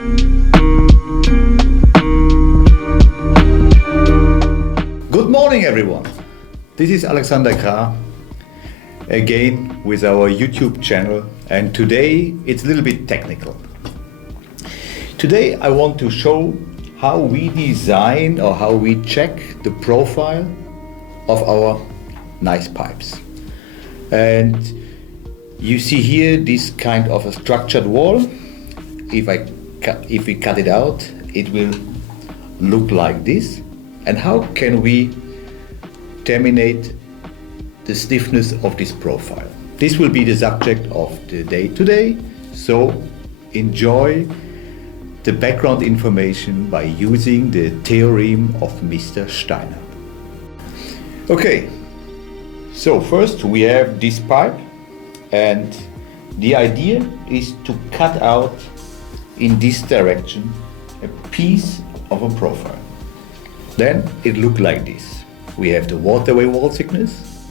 Good morning everyone, this is Alexander Krah again with our YouTube channel, and today it's a little bit technical. Today I want to show how we design or how we check the profile of our nice pipes. And you see here this kind of a structured wall. If we cut it out, it will look like this. And how can we terminate the stiffness of this profile? This will be the subject of the day today, so enjoy the background information by using the theorem of Mr. Steiner. Okay, so first we have this pipe, and the idea is to cut out in this direction a piece of a profile. Then it looks like this. We have the waterway wall thickness,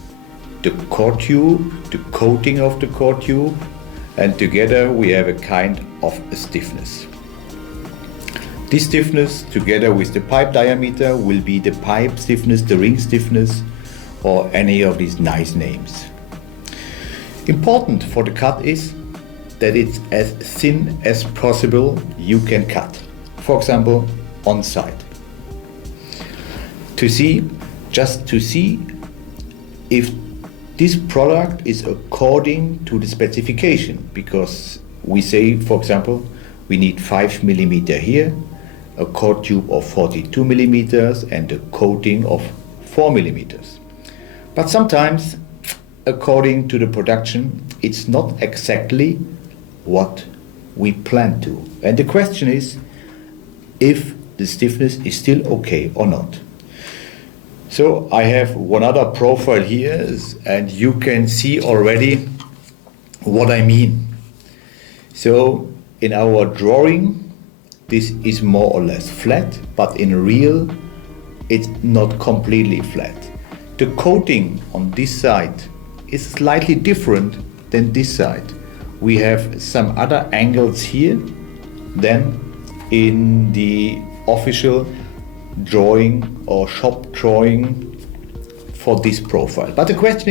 the core tube, the coating of the core tube, and together we have a kind of a stiffness. This stiffness together with the pipe diameter will be the pipe stiffness, the ring stiffness, or any of these nice names. Important for the cut is that it's as thin as possible you can cut. For example, on site. Just to see if this product is according to the specification, because we say, for example, we need 5 mm here, a core tube of 42 mm and a coating of 4 mm. But sometimes, according to the production, it's not exactly what we plan to. And the question is if the stiffness is still okay or not. So I have one other profile here, and you can see already what I mean. So in our drawing, this is more or less flat, but in real, it's not completely flat. The coating on this side is slightly different than this side. We have some other angles here than in the official drawing or shop drawing for this profile. But the question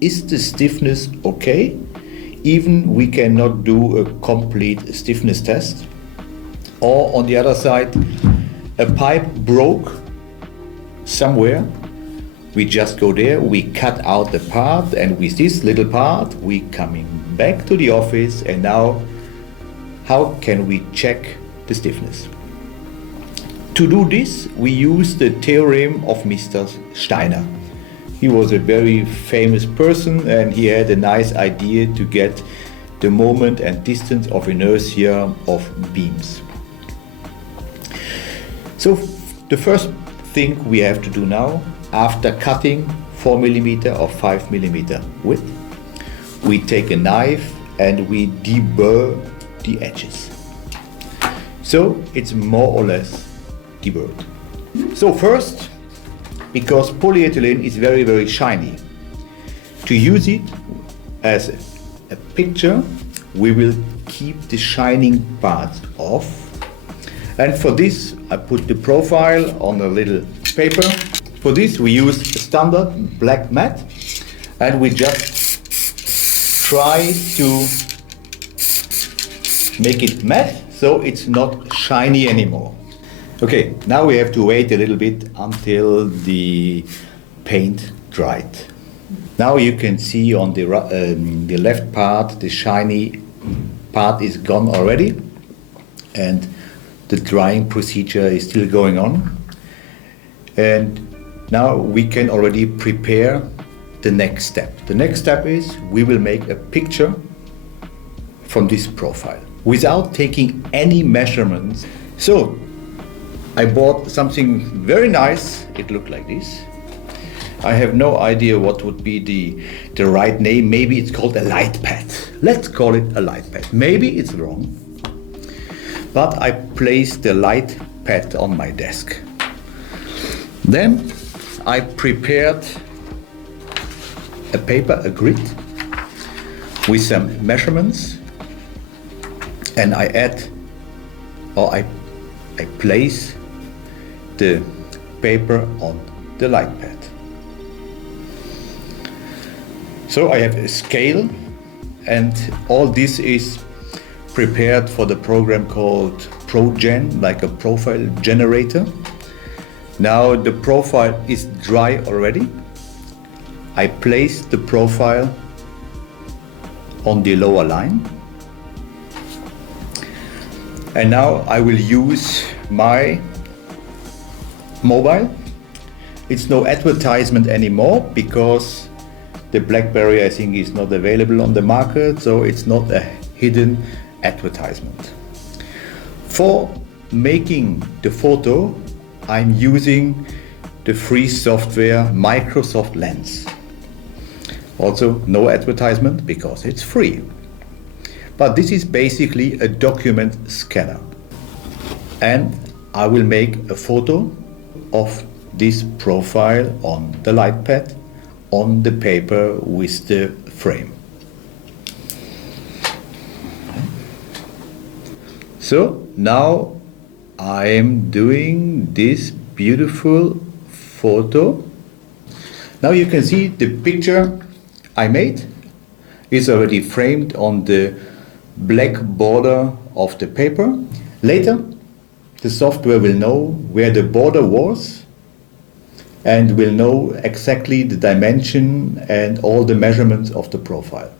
is the stiffness okay? Even we cannot do a complete stiffness test. Or on the other side, a pipe broke somewhere. We just go there, we cut out the part, and with this little part we coming back to the office, and now how can we check the stiffness? To do this, we use the theorem of Mr. Steiner. He was a very famous person, and he had a nice idea to get the moment and distance of inertia of beams. So the first thing we have to do now, after cutting 4 mm or 5 mm width, we take a knife and we deburr the edges. So it's more or less deburred. So first, because polyethylene is very, very shiny, to use it as a picture, we will keep the shining parts off. And for this, I put the profile on a little paper. For this, we use a standard black mat, and we just try to make it matte so it's not shiny anymore. Okay, now we have to wait a little bit until the paint dried. Now you can see on the left part, the shiny part is gone already, and the drying procedure is still going on. And now we can already prepare the next step. The next step is we will make a picture from this profile without taking any measurements. So I bought something very nice. It looked like this. I have no idea what would be the right name. Maybe it's called a light pad. Let's call it a light pad. Maybe it's wrong. But I placed the light pad on my desk. Then I prepared a paper, a grid, with some measurements, and I add or I place the paper on the light pad. So I have a scale, and all this is prepared for the program called ProJen, like a profile generator. Now the profile is dry already. I place the profile on the lower line. And now I will use my mobile. It's no advertisement anymore because the BlackBerry, I think, is not available on the market, so it's not a hidden advertisement. For making the photo, I'm using the free software Microsoft Lens. Also, no advertisement because it's free. But this is basically a document scanner. And I will make a photo of this profile on the light pad, on the paper with the frame. So now I am doing this beautiful photo. Now you can see the picture I made is already framed on the black border of the paper. Later, the software will know where the border was and will know exactly the dimension and all the measurements of the profile.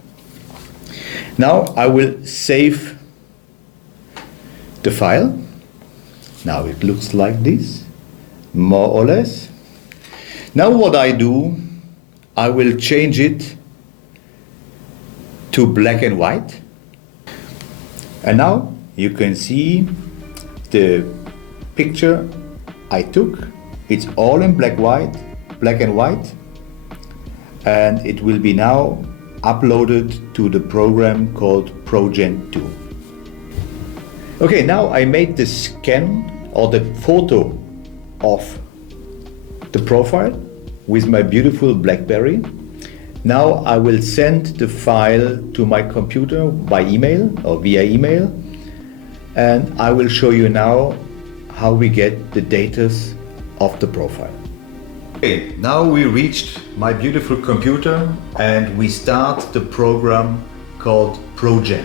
Now I will save the file. Now it looks like this, more or less. Now what I do, I will change it to black and white. And now you can see the picture I took. It's all in black and white, and it will be now uploaded to the program called ProJen 2. Okay, now I made the scan or the photo of the profile with my beautiful BlackBerry. Now I will send the file to my computer by email or via email, and I will show you now how we get the data of the profile. Okay, now we reached my beautiful computer and we start the program called ProJen.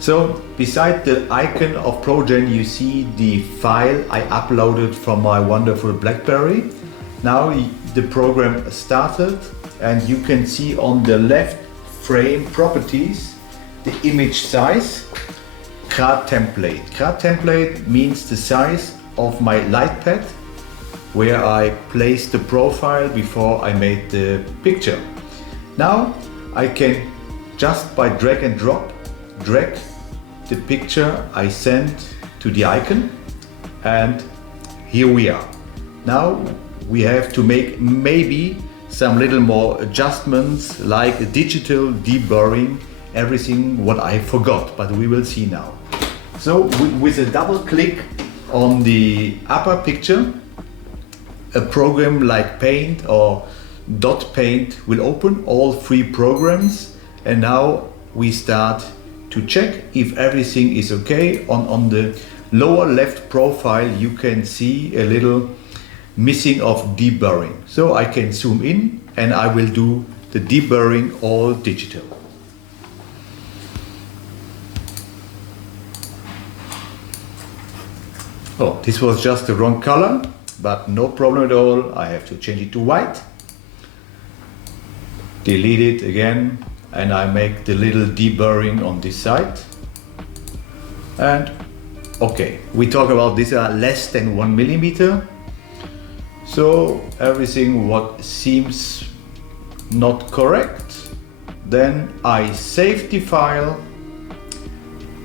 So beside the icon of ProJen you see the file I uploaded from my wonderful BlackBerry. Now the program started and you can see on the left frame properties the image size, Krah template. Krah template means the size of my light pad where I placed the profile before I made the picture. Now I can just by drag and drop drag the picture I sent to the icon, and here we are. Now we have to make maybe some little more adjustments like a digital deburring, everything what I forgot, but we will see now. So with a double click on the upper picture, a program like Paint or Dot Paint will open, all free programs, and now we start to check if everything is okay. On the lower left profile you can see a little missing of deburring. So I can zoom in and I will do the deburring all digital. Oh, this was just the wrong color, but no problem at all. I have to change it to white. Delete it again, and I make the little deburring on this side. And okay, we talk about these are less than 1 millimeter. So everything what seems not correct, then I save the file,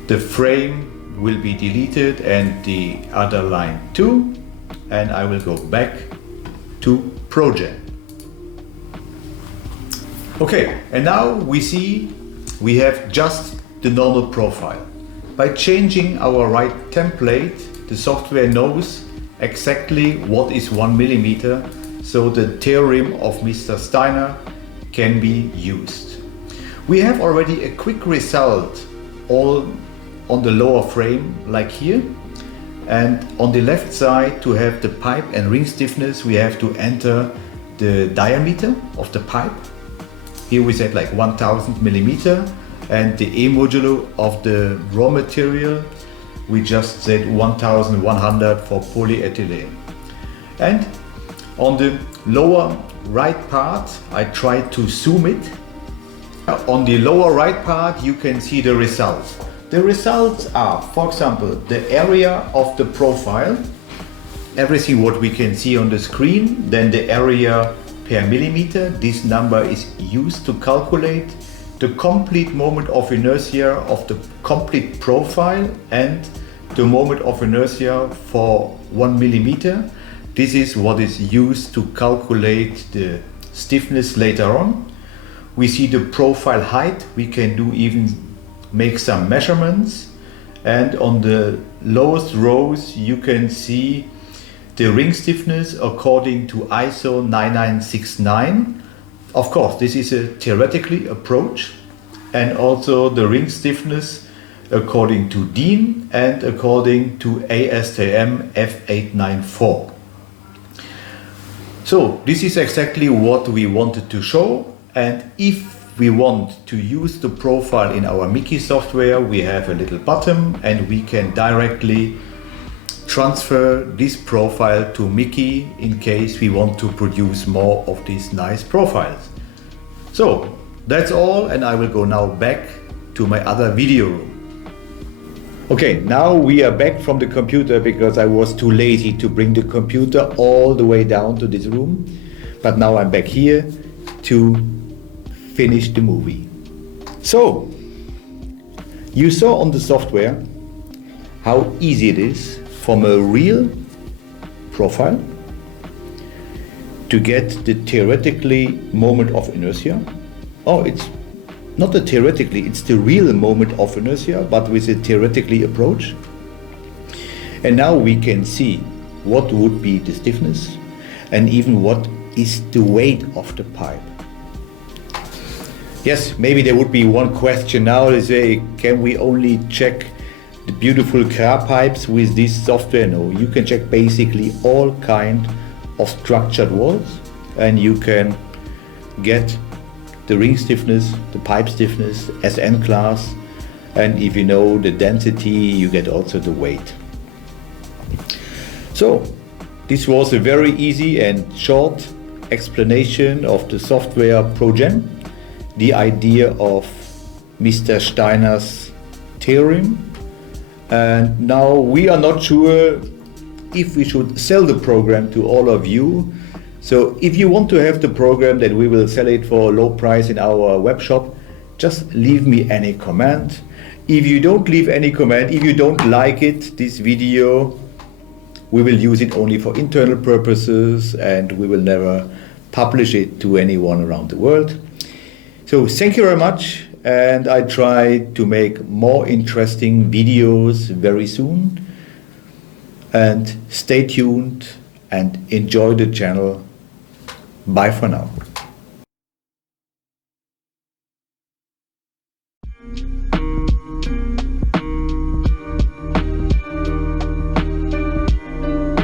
the frame will be deleted and the other line too, and I will go back to ProJen. Okay, and now we see we have just the normal profile. By changing our right template, the software knows exactly what is 1 millimeter, so the theorem of Mr. Steiner can be used. We have already a quick result all on the lower frame like here, and on the left side, to have the pipe and ring stiffness, we have to enter the diameter of the pipe. Here we set like 1000 millimeter, and the E modulo of the raw material we just set 1100 for polyethylene. And on the lower right part, I tried to zoom it. On the lower right part, you can see the results. The results are, for example, the area of the profile, everything what we can see on the screen, then the area per millimeter. This number is used to calculate the complete moment of inertia of the complete profile and the moment of inertia for 1 millimeter. This is what is used to calculate the stiffness later on. We see the profile height. We can do even make some measurements. And on the lowest rows, you can see the ring stiffness according to ISO 9969. Of course, this is a theoretical approach, and also the ring stiffness according to DIN and according to ASTM F894. So this is exactly what we wanted to show, and if we want to use the profile in our Mickey software, we have a little button and we can directly transfer this profile to Mickey in case we want to produce more of these nice profiles. So that's all, and I will go now back to my other video room. Okay, now we are back from the computer because I was too lazy to bring the computer all the way down to this room. But now I'm back here to finish the movie. So, you saw on the software how easy it is from a real profile to get the theoretically moment of inertia. Oh, it's not the theoretically, it's the real moment of inertia, but with a theoretically approach. And now we can see what would be the stiffness and even what is the weight of the pipe. Yes, maybe there would be one question now, they say, can we only check the beautiful Krah pipes with this software? No, you can check basically all kind of structured walls, and you can get the ring stiffness, the pipe stiffness, SN class, and if you know the density, you get also the weight. So, this was a very easy and short explanation of the software ProJen, the idea of Mr. Steiner's theorem. And now we are not sure if we should sell the program to all of you. So if you want to have the program, then we will sell it for a low price in our web shop. Just leave me any comment. If you don't leave any comment, if you don't like it, this video, we will use it only for internal purposes and we will never publish it to anyone around the world. So thank you very much, and I try to make more interesting videos very soon. And stay tuned and enjoy the channel. Bye for now.